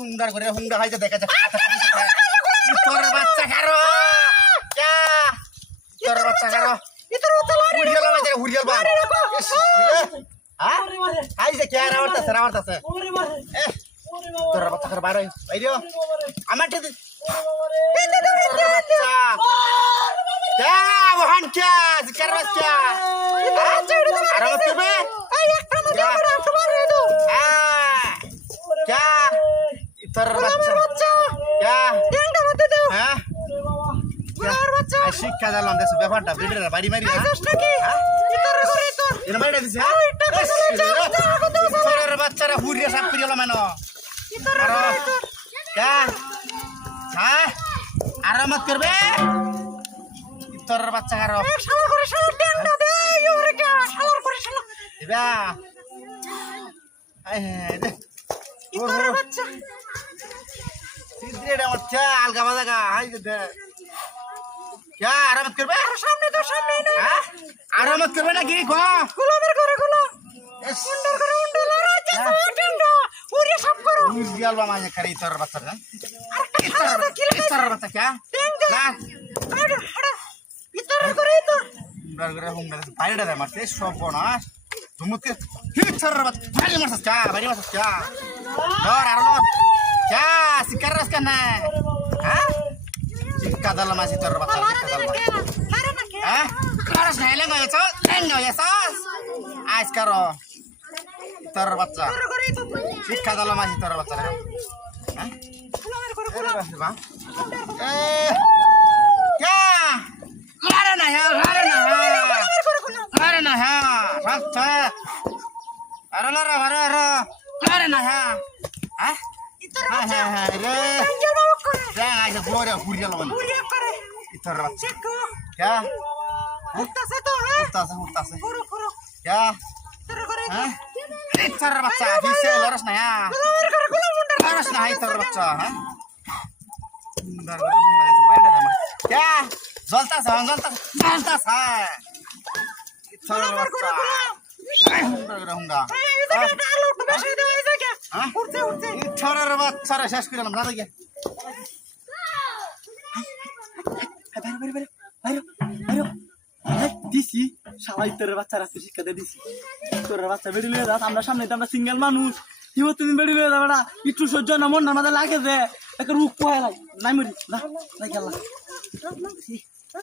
হুন্ডার করে হুন্ডা হাইজে দেখা যাক তোর বাচ্চা খারো তোর বাচ্চা খারো হুড়িয়াল বাজে হুড়িয়াল বা হ্যাঁ হাইজে কে রাওয়ারতাছে তোর বাচ্চা খারো বাইরে বাইরেও আমার তে क्या वहां क्या जिक्र बस क्या आराम से बे क्या इतर बच्चा क्या हां शिक्षा দিলাম দেশ ব্যাপারটা বিড়ের বাড়ি মারি হ্যাঁ ইতর করে তো এর বাইরে দিছে ইতর বাচ্চারা হুরিয়া সাপ করিলা মানো ইতর क्या हां आराम करबे তোর বাচ্চা কারো শালা করে শালা টেন্ডা দে ইওরে কে শালা করে শালা দিবা আই দে তোর বাচ্চা সিদ্রেটা বাচ্চা আলগা বাজাগা হাই দে क्या आरामत करबे सामने ना हां आरामत करबे ना की को गुलो मेरे करे गुलो सुंदर करे उंडा लरा जे टेंडा पूरी सब करो मुझियाल बा माजे करे তোর বাচ্চা না তোর বাচ্চা क्या टेंडा আরে इतर करे तो डर होंगे বাইরেটা দে মারতে সব না তুমতে হিচর বাড়ি মারছ চা বাড়ি মারছ চা ধর আরলো চা সিকারস কেনা হ্যাঁ সিকাদাল মাসি তোর বাচ্চা সিকাদাল হ্যাঁ করস না লেঙ্গো এসো আইস করো তোর বাচ্চা সিকাদাল মাসি তোর বাচ্চা হ্যাঁ क्या मारे ना है अच्छा अरे लरा मारे ना है हां इतर रे जा आज बोरे हुरिया लगन इतर क्या उठता से तो है उठता से करो क्या इतर करे हां इतर बच्चा किसे लरस ना है लरस ना है इतर बच्चा हां मुंडा तो बाइडा क्या जलता है इतर बच्चा हुंडा इतर बच्चा रे शेष करলাম না দেখে বাইরে দিছি শালা ইতর বাচ্চা রাতে শিক্ষা দে দিছি তোর বাচ্চা বেড়ি লয়ে যাস আমরা সামনে তো আমরা সিঙ্গেল মানুষ ইও তুমি বেড়ি লয়ে যাবে না একটু সহ্য না মন না মাথা লাগে যে একটা রূপ পোয়া নাই মরি না গেল